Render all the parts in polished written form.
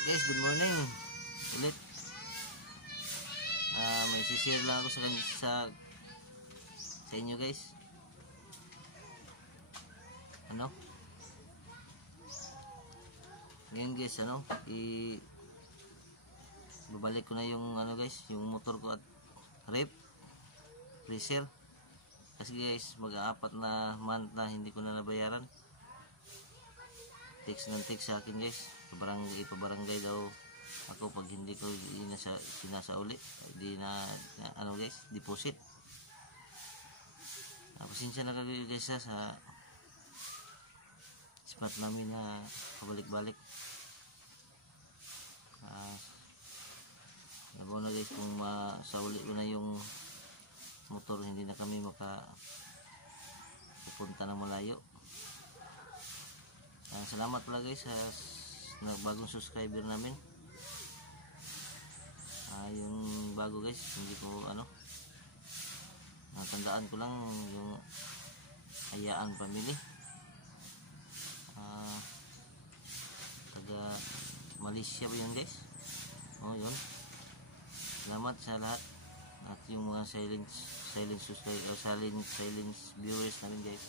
Guys, good morning ulit. May share lang ako sa inyo guys. Ngayon guys, babalik ko na yung guys, yung motor ko at rep freezer. Kasi guys, mag-aapat na month na hindi ko na nabayaran. Text sa akin guys, ipabarangay daw ako pag hindi ko sinasauli, hindi na guys, deposit. Pasensya na kayo guys sa spot namin na pabalik-balik. Nabaw na guys, kung masauli ko na yung motor, hindi na kami pupunta ng malayo. Salamat pala guys sa bagong subscriber namin. Yung bago guys, hindi ko natandaan ko lang yung Hayaan Family, taga Malaysia ba yun guys? Yun. Salamat sa lahat at yung mga silent subscriber, silent viewers namin guys.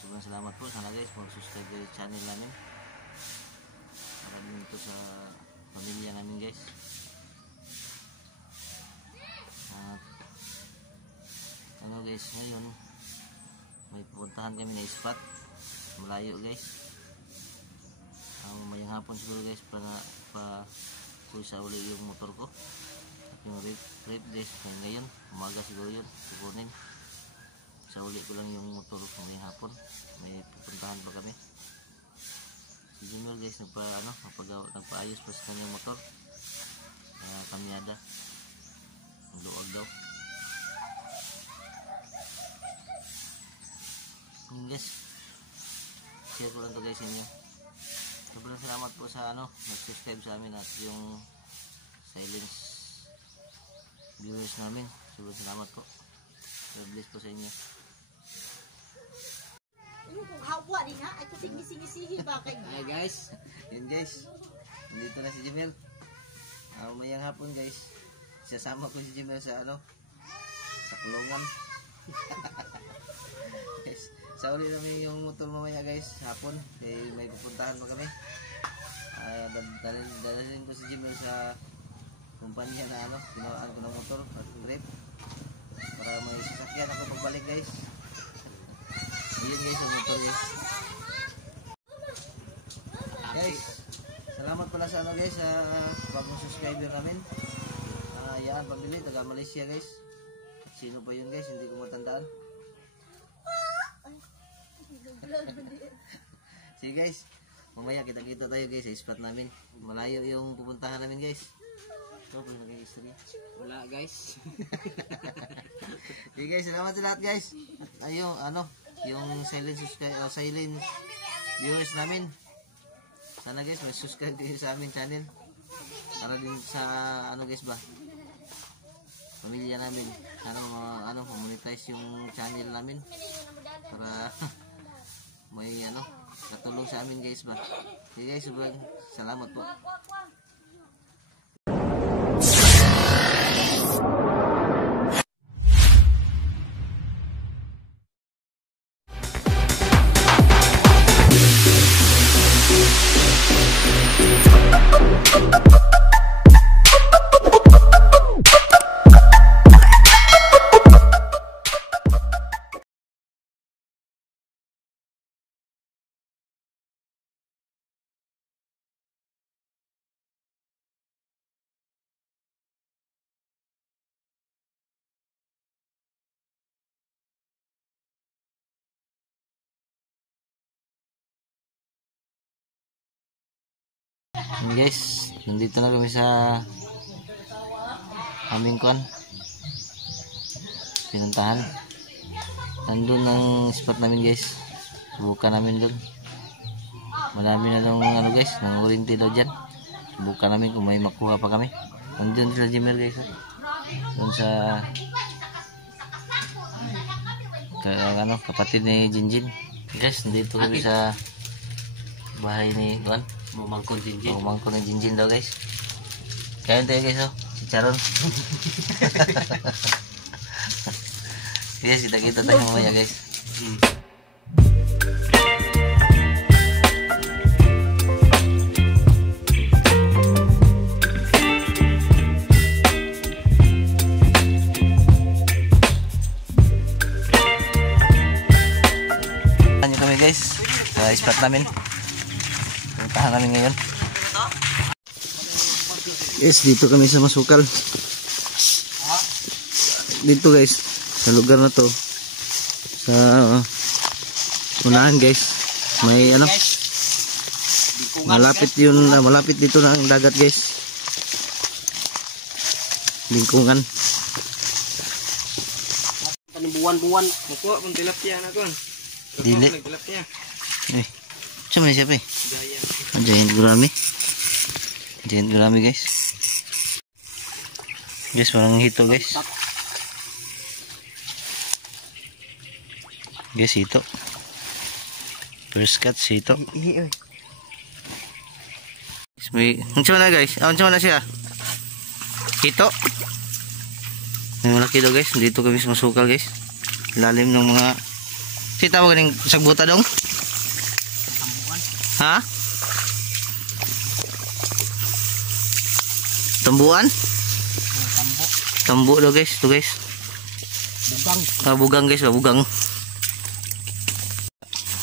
Sobrang salamat po. Sana guys, mag-subscribe kayo sa channel namin. Maraming ito sa pamilya namin guys. At guys, ngayon may pupuntahan kami na spot malayo guys. Mayang hapon siguro guys para sa uli yung motor ko at yung rep guys. Ngayon umaga siguro yun kukunin. Sa uli ko lang yung motor ko ngayong hapon. May pupuntahan pa kami. Si Junior guys nagpaayos pa sa kanyang motor. Kamyada ang luwag daw. Yun guys, share ko lang to guys sa inyo. Sobrang salamat po sa nag-subscribe sa amin at yung silence viewers namin. Sobrang salamat po. God bless po sa inyo. Hawa din ha, ito singi-singi ba kayo? Hi guys, yun guys, nandito na si Jimel. Mayang hapon guys, sasama ko si Jimel sa sa kulungan. Guys, sa uli namin yung motor mamaya guys, hapon. May pupuntahan pa kami. Dalhin ko si Jimel sa kumpanya na tinawaan ko ng motor at grip para may sasakyan ako pagbalik guys. Ayun guys, yung motor guys. Guys, salamat pala sa guys sa bagong subscriber namin. Hayaan Family, taga Malaysia guys. Sino pa yun guys, hindi ko matandaan. Sige guys, mamaya kita tayo guys sa spot namin. Malayo yung pupuntahan namin guys. Wala guys. Sige guys, salamat sa lahat guys. Ayun, yung silent viewers namin. Sana guys, may subscribe kayo sa aming channel. Para din sa guys ba, pamilya namin. Sana monetize yung channel namin para may katulong sa amin guys ba. Okay guys, sobrang salamat po. Guys, nandito na kami sa aming pinuntahan. Nandun ang spot namin guys. Subukan namin doon. Marami na lang guys, nang oriente daw dyan. Subukan namin kung may makuha pa kami. Nandun sa Jimmer guys. Doon sa kapatid ni Jinjin. Guys, nandito kami sa bahay ni Juan. Mumangkon Jinjin. Umangko ng Jinjin daw guys. Kain tayo guys oh. Chicharon. Guys, kita tayo mamaya guys. Ano kami guys? Sa spot namin. Puntahan namin ngayon. Guys, dito kami sa Masukal. Dito guys, sa lugar na to. Sa unahan guys. May ano? Malapit yun, malapit dito na ang dagat guys. Lingkungan. Buwan-buwan. Makuha kung tilapia na kon. Dili. Tilapia. Eh, saan man siya pa eh? Giant. Giant gurami. Giant gurami guys. Guys, parang hito guys. Guys, hito. First cut, hito. May, ang na guys. Ang na siya. Hito. May malaki daw guys. Dito kami sa Masukal guys. Lalim ng mga... Kita mo ganing sagbuta dong? Ha? Tambuan? Tambu daw guys. Ito guys. Bugang. Ah, bugang guys. Bugang.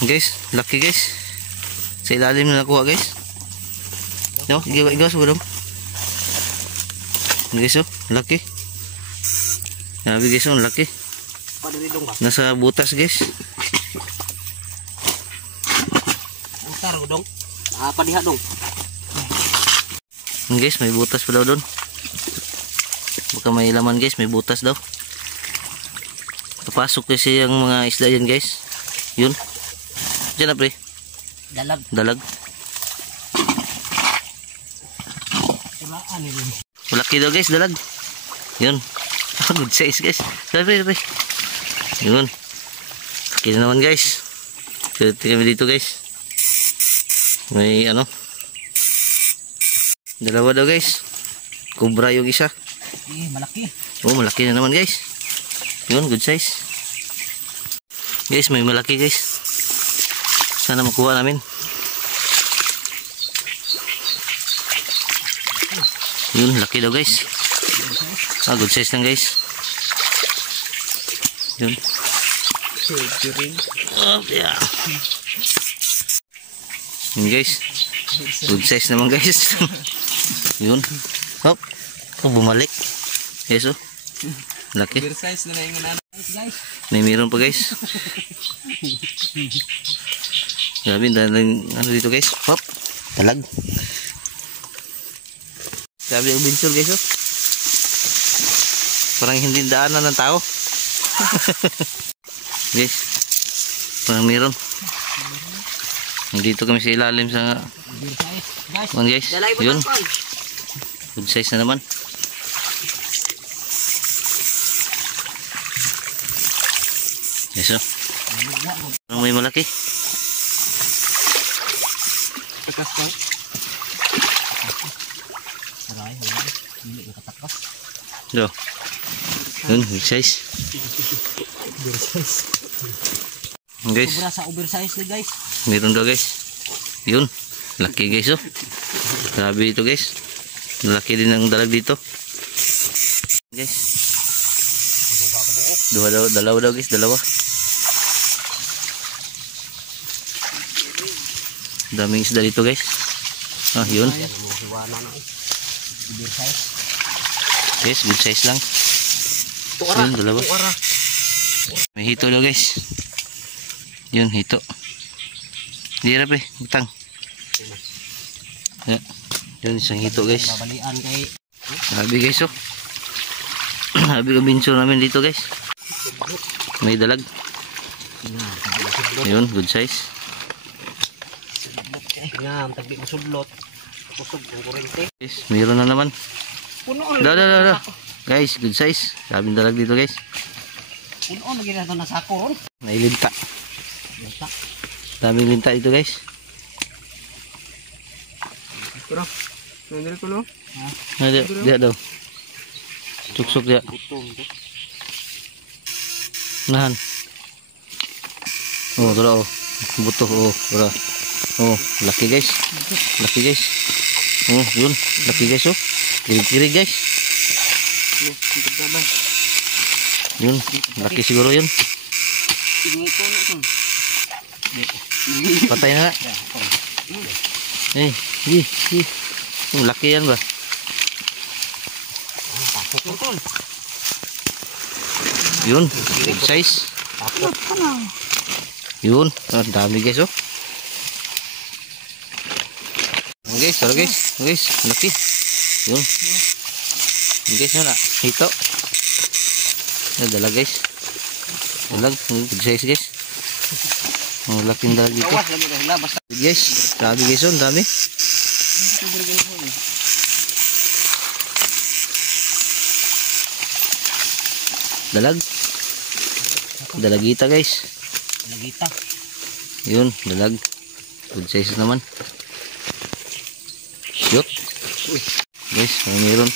Guys, laki guys. Sa ilalim na nakuha guys. No, igawas mo dong. Guys oh, laki. Grabe guys oh, laki. Padali dong ba? Nasa butas guys. Butar ko dong. Padiha dong. Guys, may butas pa daw doon. Baka may laman guys, may butas daw. Papasok kasi ang mga isda yan guys. Yun. Diyan na pre. Dalag. Dalag. Tulaan ni rin. Malaki daw guys, dalag. Yun. Good size guys. Pre. Yun. Laki na naman guys. Kaya kami dito guys. May ano. Dalawa daw guys. Kubra yung isa. Malaki. Oh, malaki na naman guys. Yun, good size. Guys, may malaki guys. Sana makuha namin. Yun, laki daw guys. Good size lang guys. Yun. Oh, yeah. Yun guys. Good size naman guys. Yun. Hop. Oh, bumalik. Yes oh. Laki. Size na yung inana. Guys. May meron pa guys. Grabe, dalang ano dito guys. Hop. Talag. Grabe yung binsur guys oh. Parang hindi daanan ng tao. Guys. Parang meron. Dito kami sa ilalim sa guys. Yun. Good size na naman. Yes oh. Parang may malaki. Takas ka. Aray, hindi ko katakas. Do. Yun, good size. Oversize. Guys, Sobra sa oversize ni guys. meron daw guys. Yun. Laki guys oh. Grabe ito guys. Laki din ang dalag dito. Guys. Dalawa daw guys, dalawa. Daming isda dito guys. Ah, yun. Guys, good size lang. Yun, dalawa. May hito daw guys. Yun, hito. Dirap eh, utang. Yun, isang hito guys. Babalian kay Sabi guys oh. Sabi ko binso namin dito guys. May dalag. Yun, good size. ngam tagdi masudlot. Kusog ng kurente. Guys, mayroon na naman. Puno Da. Guys, good size. Sabing dalag dito guys. Puno lagi na to na sako ron. May linta. Linta. Daming linta dito guys. Pero, nandito ko lo. Dia daw. Suksok dia. Nahan. Oh, tara oh. Butuh oh, tara. Oh, laki guys. Laki guys. Oh, yun. Laki guys oh. Kirig-kirig guys. Yun, laki siguro yun. Patay na. Laki yan ba? Yun, big size. Yun, dami guys oh. Guys, tara guys, laki. Yun. Guys, na hito. Dalag guys. Dalag, big size guys. Ang laking dalag dito. Guys, grabe guys oh, dami. Dalag. Dalagita guys. Dalagita. Yun, dalag. Good size naman. Shoot. Guys, meron.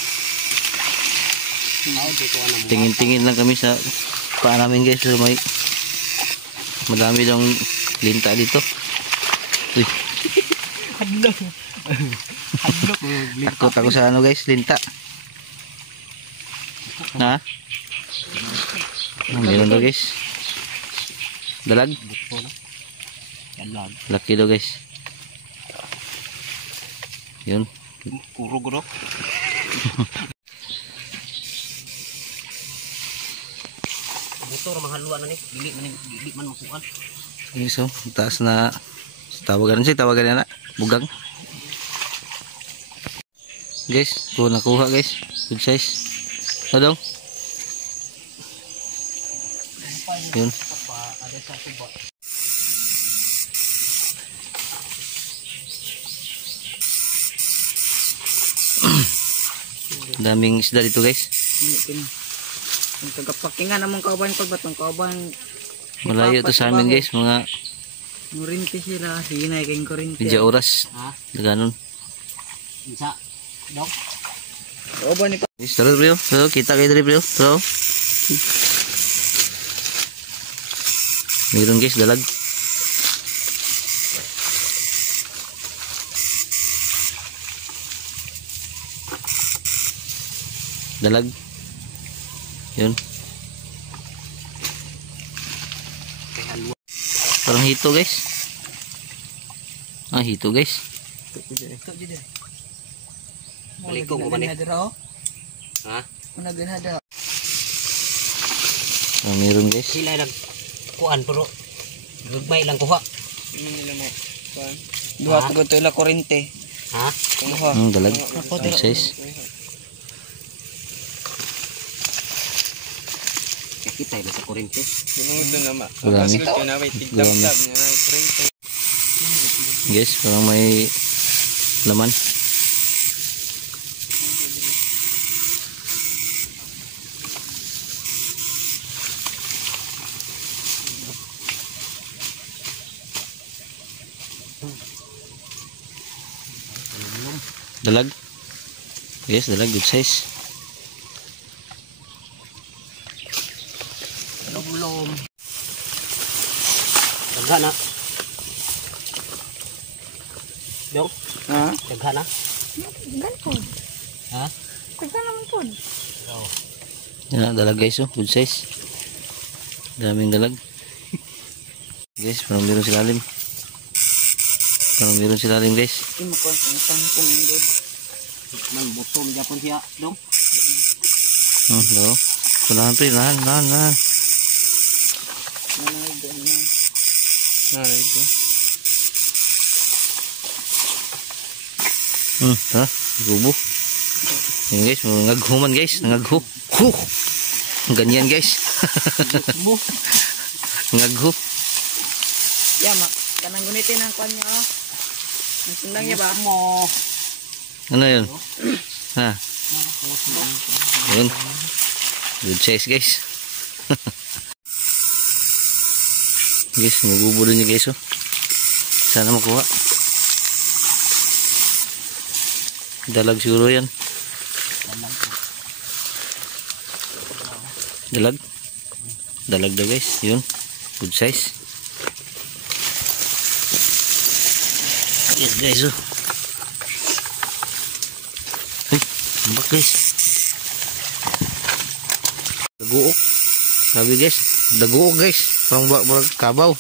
Tingin-tingin lang kami sa paa namin guys. So may madami daw linta dito. Uy. Hadlok. Hadlok. Takot ako sa ano guys, linta. Ha? Meron daw guys. Dalag. Laki daw guys. Yun. Kurog-kurog. Motor mahaluan na ni. Dili man makuan. So, taas na tawagan na bugang. Guys, nakuha guys. Good size. Ano dong? Yun. Daming isda dito guys. Ang tagapakingan namang kauban ko batong kauban. Malayo to sa amin guys, mga Murinti sila, hinay kayong kurinti. 2 oras. Ganun. Isa. Dok. Kauban ni pa. Guys, tara bro. So, kita kayo dali bro. So, meron guys, dalag. Dalag. Yun. Parang hito guys. Hito guys. Balik ko man eh. Ha? Meron guys. Sila lang kuan pero gagmay lang kuha. Ano nila mo? Duha ko to ila kurente. Ha? Dalag. Big size. Kita na sa kurente. Sinudo na ma. Gulami. Ko na may tigdap-dap niya na kurente. Guys, parang may laman. Dalag. Yes, dalag good size. Lom-lom. Daghan na. Dok. Ha? Daghan na. Gan po. Ha? Kaya naman po. Oh. Yan, dalag guys oh, good size. Daming dalag. Guys, parang meron silalim. Guys. Imo ko ang tampong good. Man butom japon siya, dong. Daw. Kunahan pre, nahan. Nanay doon na. Nanay doon. Ha? Gubo. Yan guys, nangaghuman guys, nangaghu. Ganyan guys. Nangaghu. Mak. Kanang gunitin ang kwan niya oh. Ang sundang niya ba? Mo. Ano yun? Ha? Yun. Good size guys. Guys, magubo din niya guys oh. Sana makuha. Dalag siguro yan. Dalag. Dalag daw guys. Yun. Good size. Yes guys. Oh. Uy. Ambak guys. Daguok. Sabi guys. Daguok guys. Parang kabaw.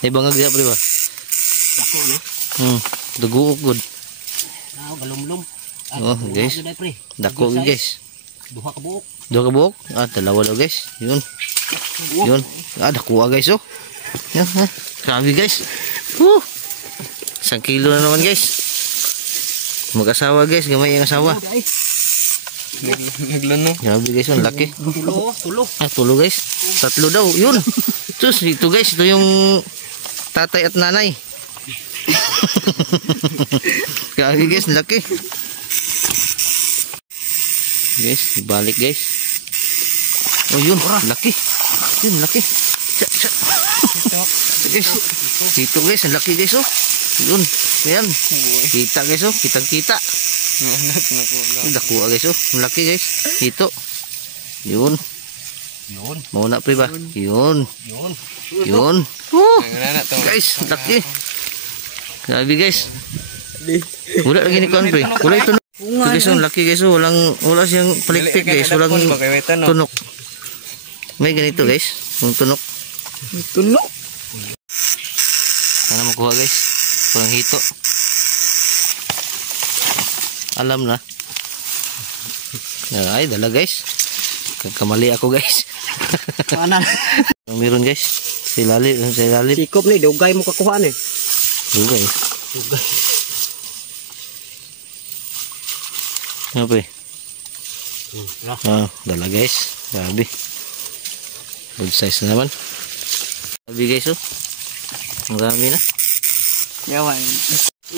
May bangag dia pre ba? Dako no. Daguok good. Galumlum. Oh guys. Dako guys. Duha ka buok. Dua ka buok? Dalawa daw guys. Yun. Yun. Dakuha guys oh. Yan ha. Grabe guys. 1 kilo na naman guys. Mag-asawa guys. Gamay yung asawa. Nagluno. Grabe guys. Ang laki. Tulo. Tulo guys. 3 daw. Yun. Sus, ito guys. Ito yung tatay at nanay. Grabe guys. Ang laki. Guys. Balik guys. Oh yun. Laki. Yun. Laki. Guys. Ito guys. Ang laki guys oh. Yun. Ayan. Kita guys oh. Kitang-kita. Dakuha guys oh. Ang laki guys. Ito. Yun. Mauna pre ba? Yun. Yun. Guys. Laki. Grabe guys. Wala lagi ni kuan pre. Wala ito. Guys, ang laki guys, wala siyang palikpik guys, walang tunok. May ganito guys, yung tunok. Tunok. Sana makuha guys, walang hito. Alam na. Ay, dala guys. Kamali ako guys. Mana? Meron guys, silali. Sikop ni, dugay mo kakuha ni. Dugay. Apa eh? Dala guys. Grabe. Good size na naman. Grabe guys oh. Marami na. Yawan.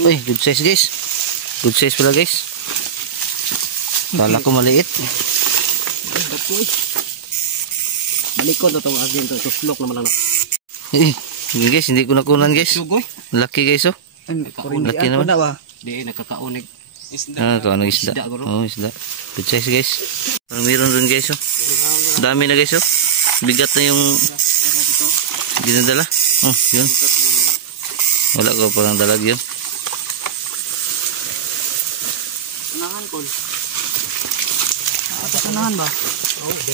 Uy, good size guys. Good size pala guys. Kala ko maliit. Balikod na itong agin to. Tuslok naman lang. Sige guys, hindi ko nakunan guys. Laki guys oh. Laki naman. Di, nakakaunig. Kung ano isda. Oh, isda. Good size guys. Parang meron dun guys oh. Dami na guys oh. Bigat na yung dinadala. Oh, yun. Wala ko parang dalag yun. Unahan ko. Unahan ba?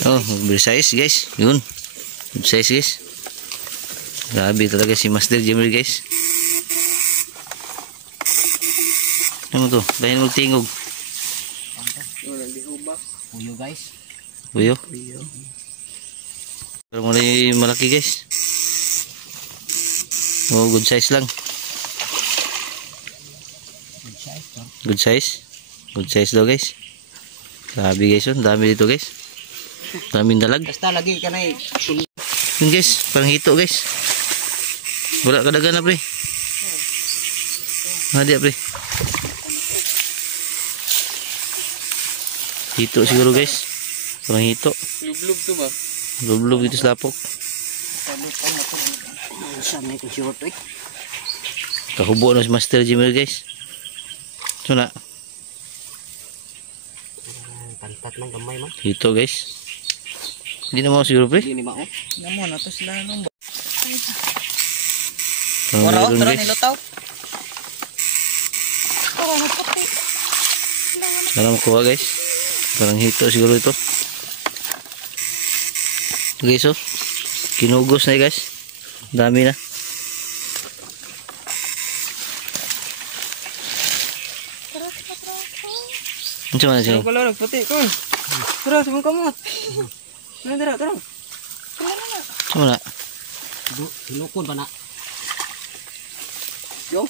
Oh, good size guys. Yun. Good size guys. Grabe talaga si Master Jimmer guys. Ano to? Dahil magtingog. Puyo guys. Puyo? Pero malaki guys. Oh, good size lang. Good size. Good size daw guys. Grabe guys yun. Dami dito guys. Daming dalag. Basta lagi ka na eh. Yun guys. Parang hito guys. Wala kadagan na pre. Hadi pre. Hito siguro guys. Parang hito. Lublub to ba? Lublub dito sa lapok. Saan na itong short eh. Kahubo na si Master Jimmer guys. So na. Pantat ng gamay man. Hito guys. Hindi na mo siguro pre. Hindi ni Mao. Namo na to sila nung. Wala Tara nilotaw. Sana makuha guys. Parang hito siguro ito. Guys oh. Kinugos na guys. Dami na. Ano man siya? Kalau puti kon. Tara sa mga kamot. Tara. Ano na? Sinukon pa na. Yo.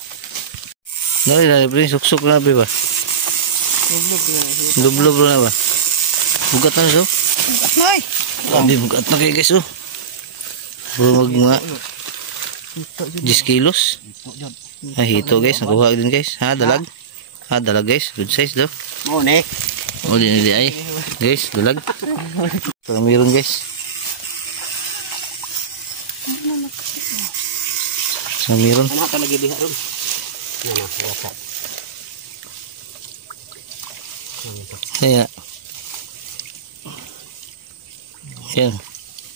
Nari pre, suksok na pre ba? Lublub na. Dublob na ba? Bugat na siya. Nay. Grabe bugat na kayo guys oh. Bro mga 10 kilos. Hito guys, nakuha din guys. Dalag. Dalag guys, good size daw. Mo ne. Oh, di ay. Guys, dalag. Parang meron guys. Meron. Ano ka lagi diha ron? Yan na, wasa. Yan ito. Kaya. Yan.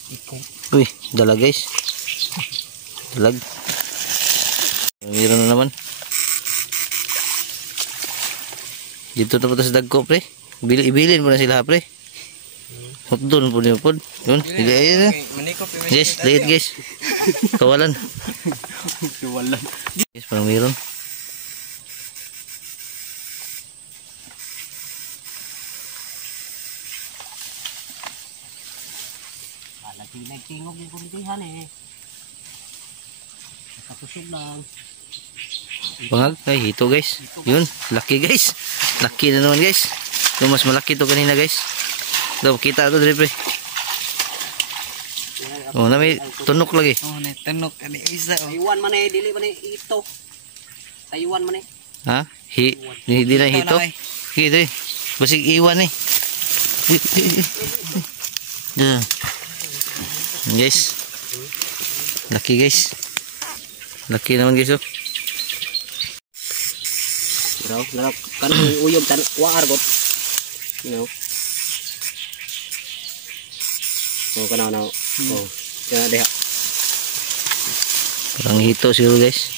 Ikaw. Uy, dalag guys. Dalag. Meron na naman. Dito na po sa dagko pre. Ibilin mo na sila pre. Doon po niyo po. Yun. Ayun. Yes, liit guys. Kawalan. Kawalan. Guys, parang meron. Nagtingog yung kumitihan eh. Nakatusog lang. Bangag, ay hito guys. Yun, laki guys. Laki na naman guys. Yung mas malaki to kanina guys. Daw, kita to dire pre. Oh, na may tunok lagi. Oh, na tunok ani isa. Taiwan man eh, dili man eh ito. Taiwan man eh. Ha? Hindi na hito. Hito eh. Basig iwan eh. Duh. Guys. Laki guys. Laki naman guys oh. Bro, narap kan uyog tan waar got. You know. Oh, kana na. Oh. Kana deha. Parang hito siguro guys.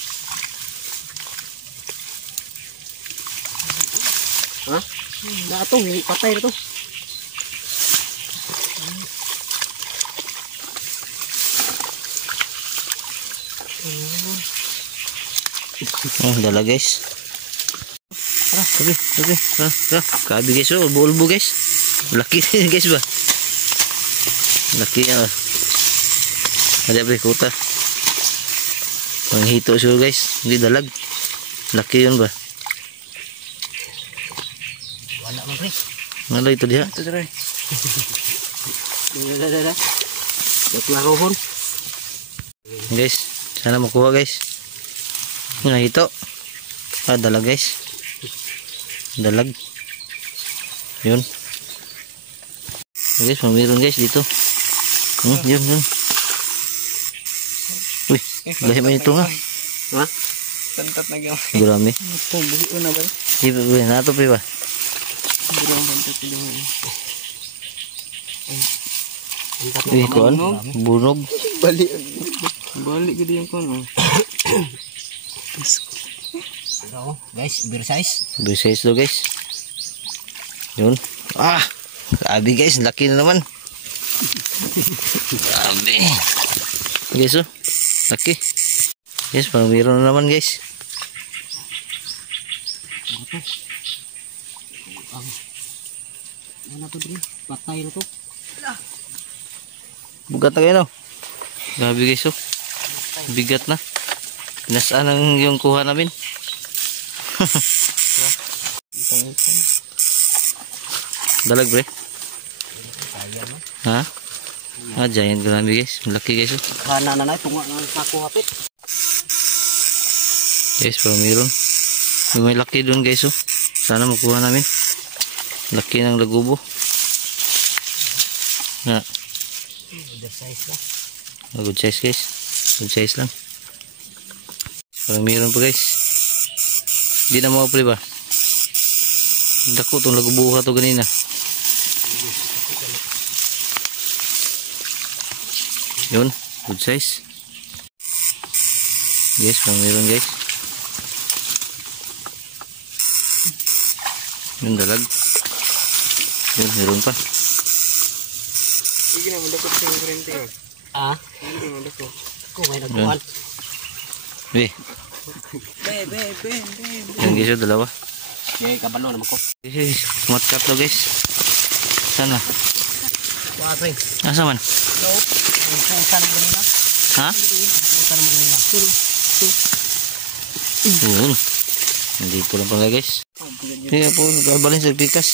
Ha? Na to, patay na to. Oh, dala guys. Sabi. Kabi guys oh, bulbo guys. Laki guys ba? Laki ah. Ada pre kuta. Panghito siguro guys, hindi dalag. Laki yun ba? Wala man pre. Nalo ito diha. Ito dire. Dada. Maglarohon. Guys, sana makuha guys. Nga hito. Ah, dalag guys. Dalag. Yun. Guys, mayroon guys dito. Yun. Uy, lahi man ito nga. Ha? Tantat na gyud. Gurami. Ito buo na ba? Iba, nato pa ba? Burong tantat gyud. Uy, kuan. Bunog. Balik gid yung kon. Bro, guys, beer size. Bisis to guys. Yun. Ah! Grabe guys, laki na naman. Grabe. Guys oh. Laki. Guys, parang meron na naman guys. Ano to dre? Patay na to. Bugat na kayo no? Grabe guys oh. Bigat na. Pinasaan ang yung kuha namin. Dalag pre. Ha? Ah, giant grabe guys. Laki guys oh. Kana na na tunga ng sako hapit. Guys, parang meron. May laki dun guys oh. Sana makuha namin. Laki ng lagubo. Na. Beer size lang. Good size guys. Good size lang. Parang meron pa guys. Hindi na mga pre ba? Dako itong lagubo ka to ganina. Yun. Good size. Guys, parang meron guys. Yun dalag. Yun, meron pa. Sige na mandakot sa kurente ko. Ah, Hindi mandakot. ko may nagkuhan. Be. Be. Yan guys yung dalawa. May kabalo naman ko. Guys, matkat to guys. Sana? Wa pre. Asa man? No. Ang pusa ng ganina. Ha? Pusa ng ganina. Yun. Nandito lang pala guys. Kaya po, balin sa pikas.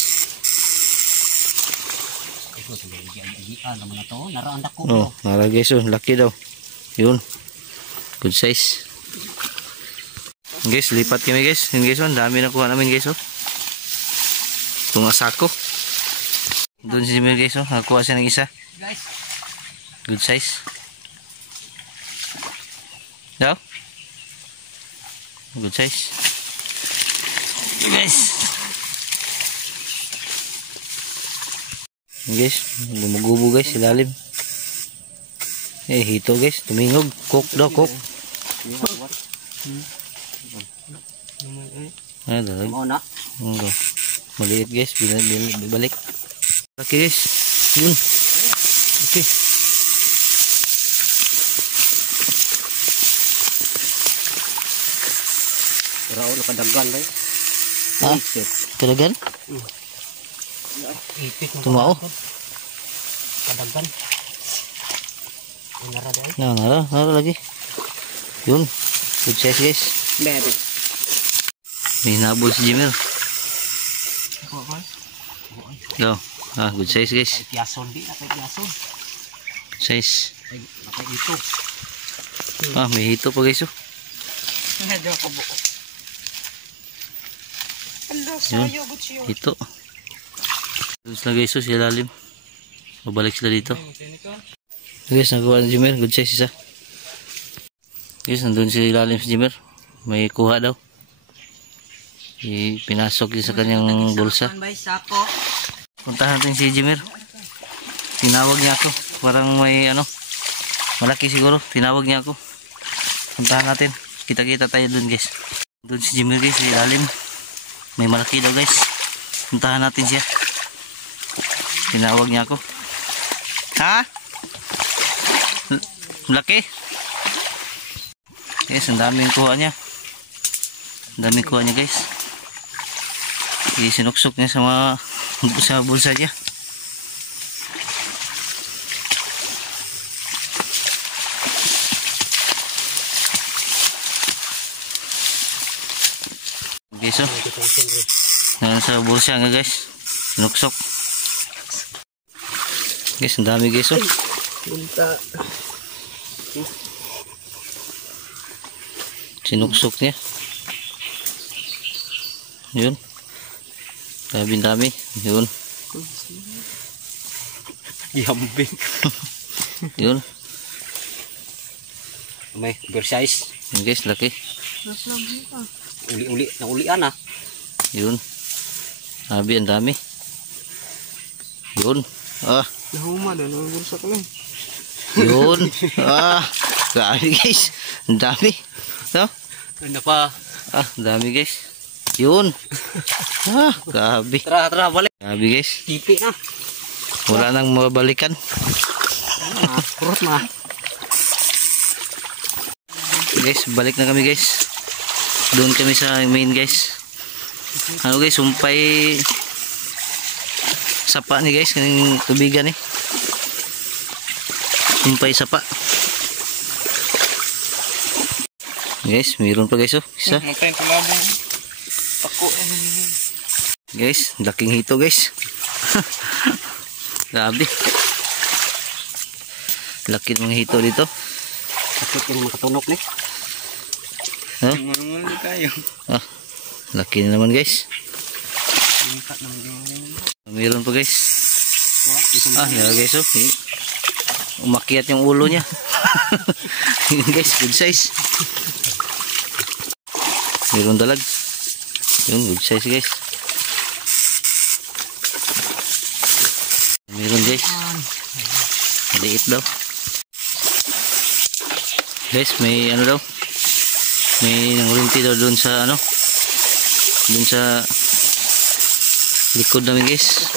Ito sa gigian naman na to. Naraan dako. Oh, nara guys oh, laki daw. Yun. Good size. Guys, lipat kami guys. Yun guys oh, dami na kuha namin guys oh. Tunga sako. Doon si Jimmy guys oh, nakakuha siya ng isa. Guys. Good size. Daw? Good size. Guys. Guys, gumugubo guys sa ilalim. Hito guys, tumingog. Cook daw, cook. Dalag. Maliit guys, balik. Okay guys, yun. Okay. Rao nakadagan ba? Ah, kadagan? Ipit mo. Tumao. Kadagan. Nara dai. Nara lagi. Yun. Good size guys. Bebe. May nabol si Jimmer. Yo. Good size guys. Ay piason di, napay piason. Size. Ay napay ito. May hito pa guys. Medyo ako buo. Hello, Yun. sayo, butyo. Hito. Terus na guys, sa ilalim. Babalik sila dito. Guys, nagawa ni Jimmer. Good size isa. Guys, nandun sa ilalim si Jimmer. May kuha daw. Pinasok din sa kanyang bulsa. Puntahan natin si Jimmer. Tinawag niya ako. Parang may malaki siguro. Tinawag niya ako. Puntahan natin. Kita-kita tayo dun guys. Dun si Jimmer guys, sa ilalim. May malaki daw guys. Puntahan natin siya. Tinawag niya ako. Ha? Malaki? Guys, ang daming kuha niya. Ang daming kuha niya guys. Sinuksok niya sa bulsa niya. Okay, so sa bulsa nga guys. Sinuksok. Guys, ang dami guys. Sinuksok niya. Yun. Dami. Yun. Yambing. Yun. May oversize. Yun guys, laki. Uli-uli, naulian ah. Yun. Sabi, ang dami. Yun. Nahuma doon, nabulsa ko lang. Yun. Grabe guys. Ang dami. No? Ano pa? Ang dami guys. Yun. Grabe. Tara, balik. Grabe guys. Tipi na. Wala nang mabalikan. Kurot na. Guys, balik na kami guys. Doon kami sa main guys. Guys, sumpay sapa ni guys, kaning tubigan eh. Sumpay sapa. Guys, mayroon pa guys isa. Guys, laking hito guys. Grabe. Laki ng mga hito dito. Sakit yung makatunok ni. Laki na naman guys. Mayroon pa guys. Yan guys umakyat yung ulo niya. Guys, good size. Mayroon dalag. Yun, good size guys. Mayroon guys. Maliit daw. Guys, may daw. May nangurinti daw doon sa doon sa likod namin guys.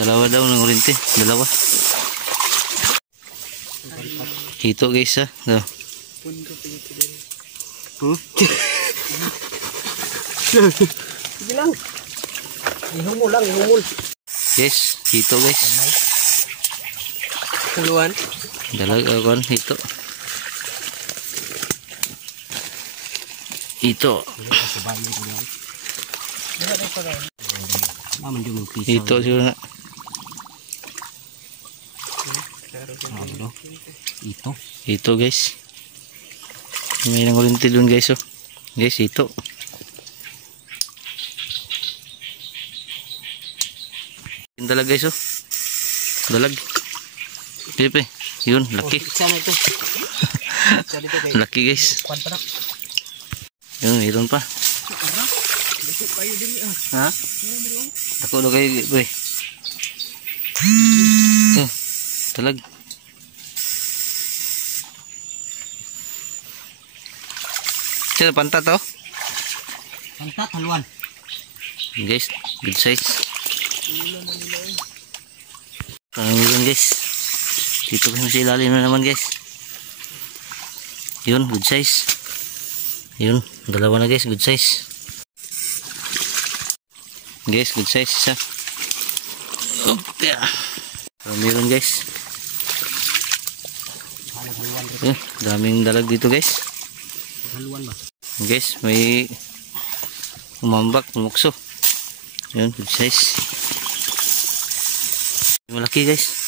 Dalawa daw nangurinti. Dalawa. Hito guys daw. Sige lang. Ihumul. Guys, hito guys. Haluan. Dalaga kon hito. Hito. Hito siguro na. Hito guys. May nangurinti doon guys Guys, hito. Dalag guys Dalag. Pipi. Yun, laki. Sana ito. Isa dito kay Laki guys. kwan pa na. Yun, mayroon pa. Dito kayo din Ha? Ako daw kayo, boy. Ito, talag. Sino, pantat oh? Pantat haluan. Guys, good size. Parang yun guys. Dito kasi sa ilalim na naman guys. Yun, good size. Yun, dalawa na guys, good size. Guys, good size isa. Yeah. Parang meron guys. Yun, daming dalag dito guys. Haluan ba? Guys, may umambak, lumukso. Yun, good size. Malaki guys.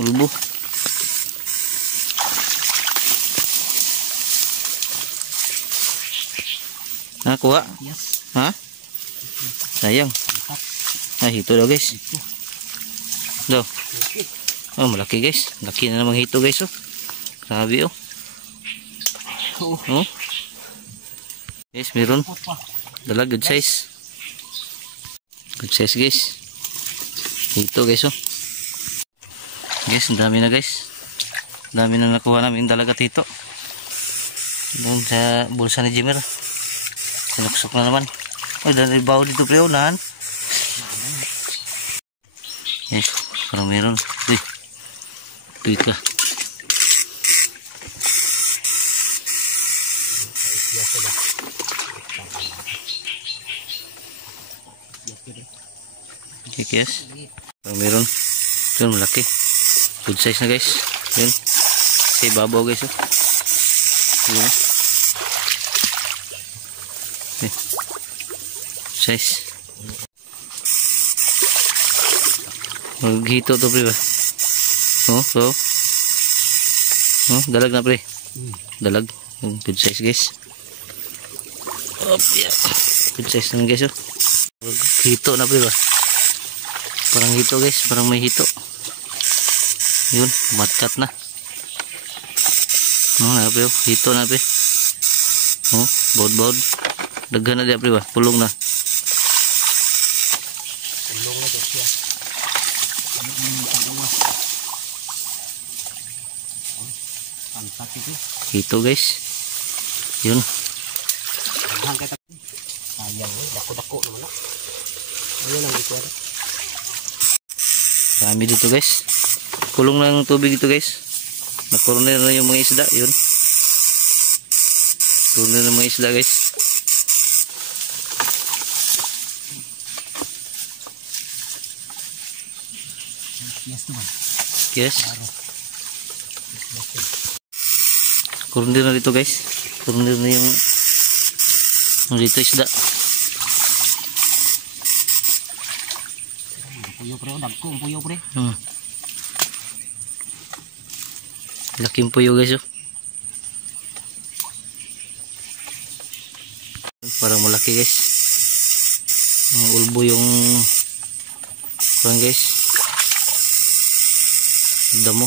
Ulbo. Kuha? Yes. Ha? Sayang. Hito daw guys. Daw. Oh, malaki guys. Laki na namang hito guys oh. Grabe oh. Oh. Guys, meron. Dalag, good size. Good size guys. Hito guys oh. Guys, ang dami na guys. Dami na nakuha namin dalag at hito. Doon sa bulsa ni Jimmer. Sinuksok na naman. Ay, dahil ibaw dito pre, unahan. Yes, parang meron. Uy, dito. Yes, parang meron. Yun, malaki. Good size na guys. Yun. Sa ibabaw guys. Oh. Yun. Okay. Size. Maghito to pre ba? Oh, so. Oh, dalag na pre. Dalag. Good size guys. Oh, yeah. Good size naman guys. Oh. Hito na pre ba? Parang hito guys. Parang may hito. Yun. Matkat na. Oh, na pre. Hito na pre. Oh, baud-baud. Daghan na dia pre ba? Pulong na. Pulong na to siya. Pantat itu. Hito guys. Yun. Daghan kay sayang dako-dako naman na. Ayun ang ito. Marami dito guys. Kulong na ng tubig dito guys. Nakorner na yung mga isda. Yun. Korner na mga isda guys. Yes to ba? Yes. Korner na dito guys. Korner na yung dito isda. Puyo pre, dagko ang puyo pre. Laking puyo guys oh. Parang malaki guys. Ulbo yung kurang guys. Damo.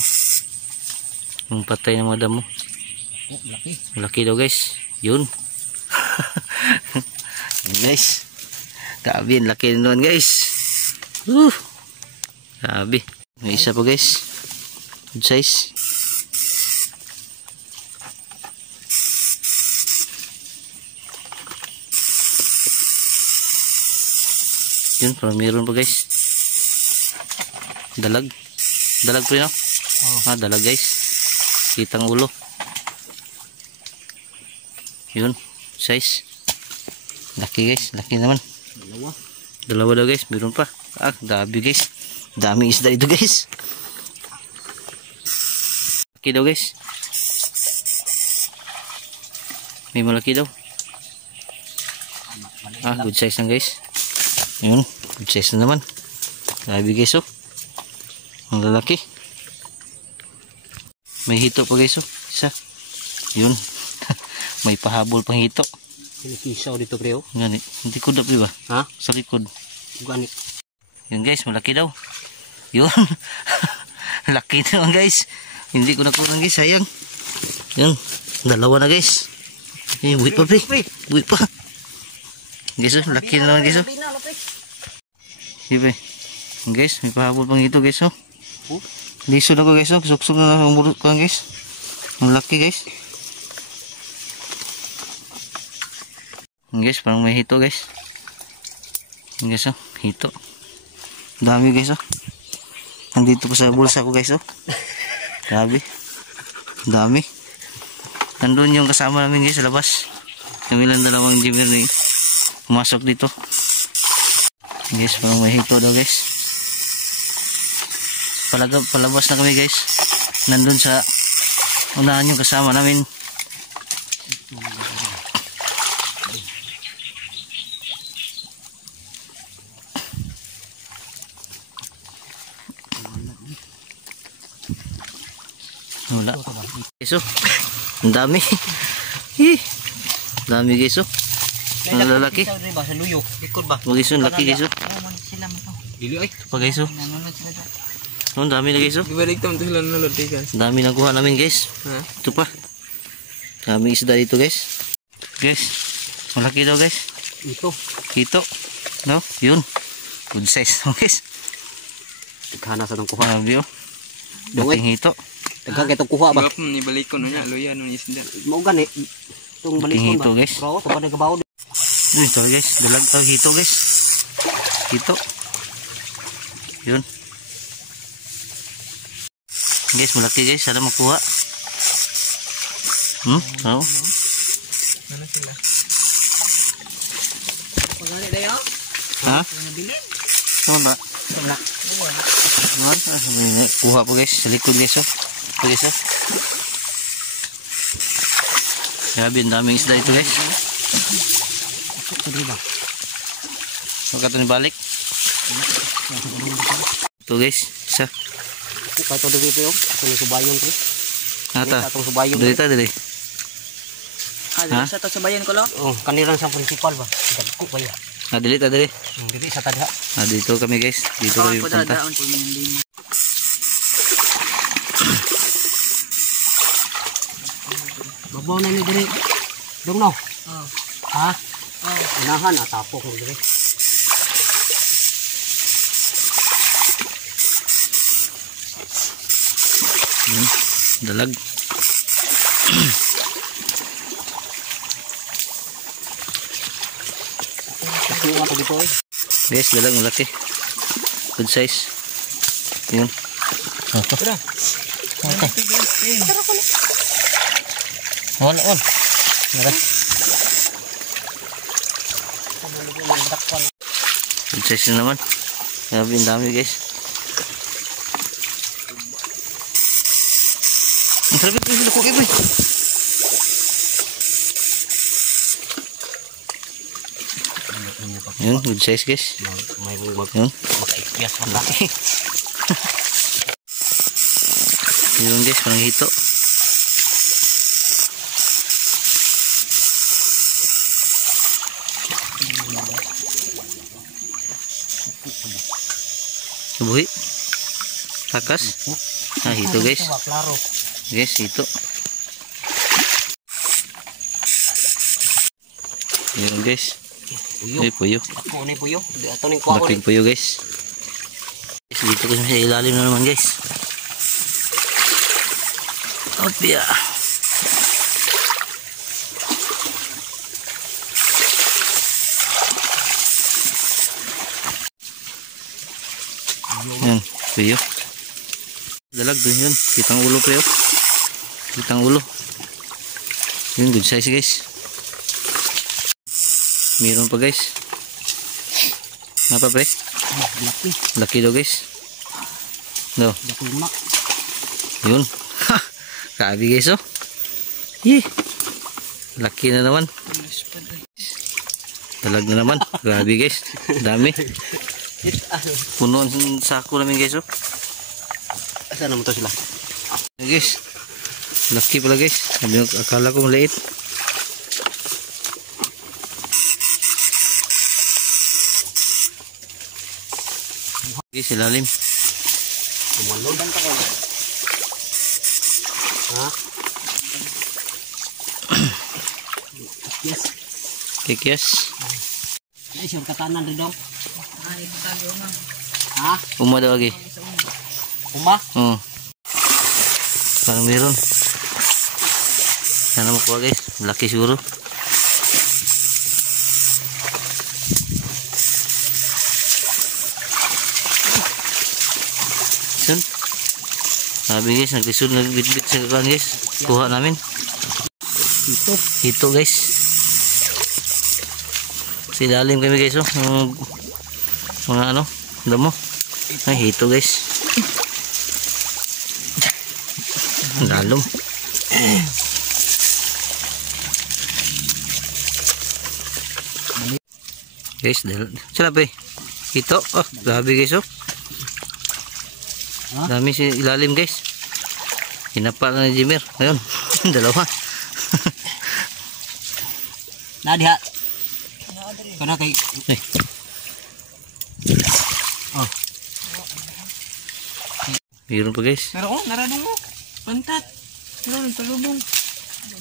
Yung patay ng mga damo. Oh, laki. Malaki daw guys. Yun. Guys. Grabe, laki naman guys. Grabe. May isa pa guys. Good size. Yun, parang meron pa guys. Dalag. Dalag pa yun, no? Oh. Dalag guys. Kitang ulo. Yun, size. Laki guys, laki naman. Dalawa. Dalawa daw guys, meron pa. Dami guys. Daming isda ito guys. Laki daw guys. May malaki daw. Good size lang guys. Yun, good size na naman. Grabe guys oh. Ang lalaki. May hito pa guys oh. Isa. Yun. May pahabol pang hito. Kinikisaw dito pre oh. Ganit. Hindi ko dapat ba? Ha? Sa likod. Ganit. Yun guys, malaki daw. Yun. Laki naman guys. Hindi ko nakunan guys, sayang. Yan, dalawa na guys. Buhit pa pre. Buhit pa. Guys, laki na naman guys. Sige guys, may pahabol pang ito guys. Liso na ko guys. Suksok na ang burot ko guys. Ang laki guys. Guys, parang may hito guys. Guys, hito. Dami guys. Nandito pa sa bulsa ko guys. Grabe. Dami. Nandun yung kasama namin guys sa labas. Kami lang dalawang jimmer ni pumasok dito. Guys, parang may hito daw guys. Palabas na kami guys. Nandun sa unahan yung kasama namin. Wala. Guys, ang dami. Dami guys. Ang lalaki. Sa luyo. Ikot ba? Guys, ang laki guys. Dili ay. Pa guys. Ang dami na guys. Gibalik tam to sila nalod guys. Ang dami na kuha namin guys. Ha? Ito pa. Dami isda dito guys. Guys, malaki daw guys. Ito. Hito. No? Yun. Good size guys. Kana sa tong kuha. Grabe oh. Dungay. Dating hito. Daghang kay tong kuha ba? Gap ni balikon nya luya no isda. Mao gani. Tong balikon Hito ba? guys. Bro, to pa nagabaw. Ito guys. Dalag hito guys. Hito. Yun. Guys, malaki guys. Sana makuha. Oo. Mana sila? Pagani dayo? Ha? Nabili? Wala. Wala. Kuha po guys. Sa likod guys. Ito guys. Grabe, ang daming isda ito guys. Huwag ito balik. Ito guys. Isa. Ito to dito yo. Ito ni subayon pre. Nata. Atong subayon. Dito dito. Ah, sa to sa bayan ko lo. Oh, kanilang sa principal ba? Dagko ba ya? Dili ta dili. Dili sa tadha. Dito kami guys. Dito kami Ko punta. dadaon ko min. Babaw na ni diri. Dong no. Oh. Ha? Unahan atapok ni diri. Dalag. Kuha to dito eh. Guys, dalag malaki. Good size. Yun. Tara. On. Nara. Good size na naman. Grabe, ang dami guys. Ang sarap ito yung lukok ito. Yun, good size guys. May Yun. maka-experience pa laki. Yun guys, parang hito. Buhi. Takas. Hito guys. Klaro. Guys, hito. Yun guys. Puyo. Ay, puyo. Ako ni puyo. Di ato ning kuha ko ni. Laking puyo guys. Guys, dito kasi sa ilalim na naman guys. Opya. Yan, puyo. Dalag dun yun. Kitang ulo pre. Kitang ulo. Yun, good size guys. Meron pa guys. Apa pre? Laki. Laki daw guys. No. Dako mak. Yun. Ha! Grabe guys oh. Yee. Laki na naman. Dalag na naman. Grabe guys. Dami. Puno ang sako namin guys oh. Asa naman to sila? Yan guys. Laki pala guys. Sabi ko, akala ko maliit. Guys, ilalim. Maludan pa ko. Ha? Yes. Kikias. Ay, sure katanan rin daw. Ani patago na. Ha? Uma daw lagi. Uma? Oh. Parang meron. Sana makuha guys. Laki siguro. Sun. Sabi guys, naglisod, nagbitbit sa kakuan guys. Kuha namin. Hito guys. Silalim kami guys oh. Mga ano, damo. Ay, hito guys. Lalom. Guys, sila pa eh. Hito. Oh, grabe guys oh. Dami si ilalim guys. Hinapa na ni Jimmer. Ngayon, dalawa. Na diha. Kana kay Oh. Meron pa guys. Pero oh, naranong mo. Pantat. Pero nagtalubong.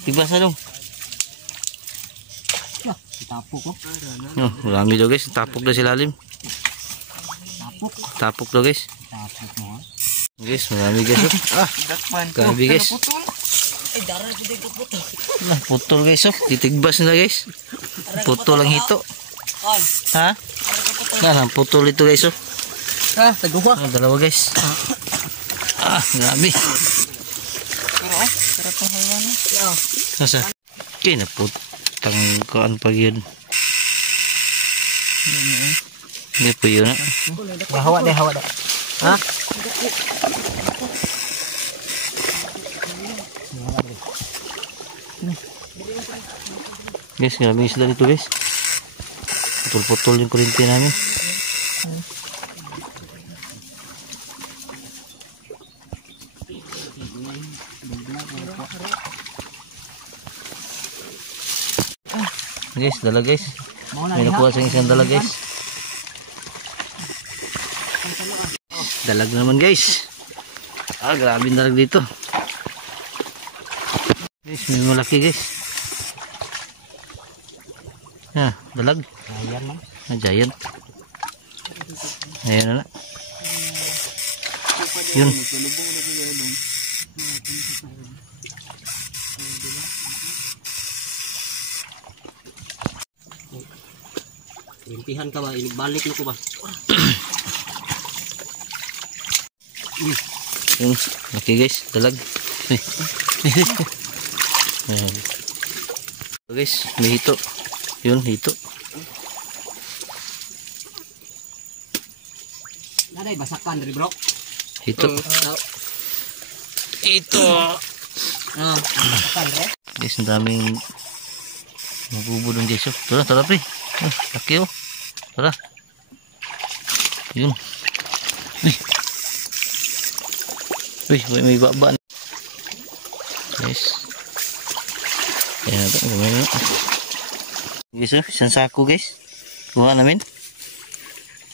Ibasa dong. tapok ko. Oh, marami daw guys. Tapok daw si ilalim. Tapok. Tapok daw guys. Tapok mo. Guys, marami guys. Oh. Dakpan. Grabe guys. Ay dara pud ko putol. Nah, putol guys oh. Titigbas nila guys. Putol ang hito. Ha? Nah, putol ito guys oh. Ah, taguha. Oh, dalawa guys. Grabe. Pero oh, sarap ang hawan. Nasa? Okay, naputang kaan pa yun. Hindi po yun ha. Hawa deh, hawa deh. Ha? Guys, grabe isda dito guys. Putol-putol yung kurinti namin. Guys, dala guys. May nakuha sa isang dala guys. Dalag naman guys. Grabe yung dalag dito. Guys, may malaki guys. Dalag. Ayan man. Giant. Ayan na. Yun. Limpihan ka ba? Balik na ko ba? Yun. Okay guys, dalag. Ayan. So guys, may hito. Yun, hito. Naday basakan dari bro. Hito. Hito. Basakan re. Guys, ang daming mabubulong guys. Oh. Tara pre. Laki oh. Tara. Yun. Uy, may baba. Guys. Ayan na ito. Gumay na. Guys, oh. Isang sako guys. Kuha namin.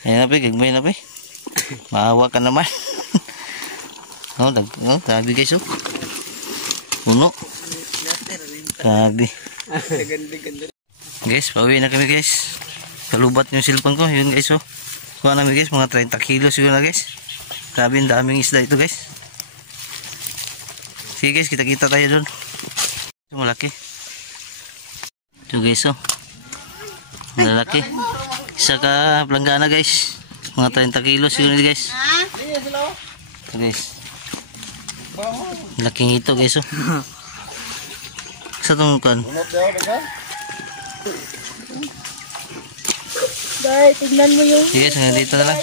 Ayan na pre. Gagmay na pre. Maawa ka naman. Grabe guys oh. Puno. Grabe. Guys, pauwi na kami guys. Kalubat yung silpon ko. Yun guys oh. Kuha namin guys. Mga 30 kilos siguro na guys. Grabe, ang daming isda ito guys. Sige guys, kita-kita tayo dun. Malaki. Ito guys oh. Malaki. Isa ka planggana guys. Mga 30 kilos siguro guys. Ito guys. Laking ito guys oh. Sa itong kan. Dahil, tignan mo yung Sige guys, hanggang dito na lang.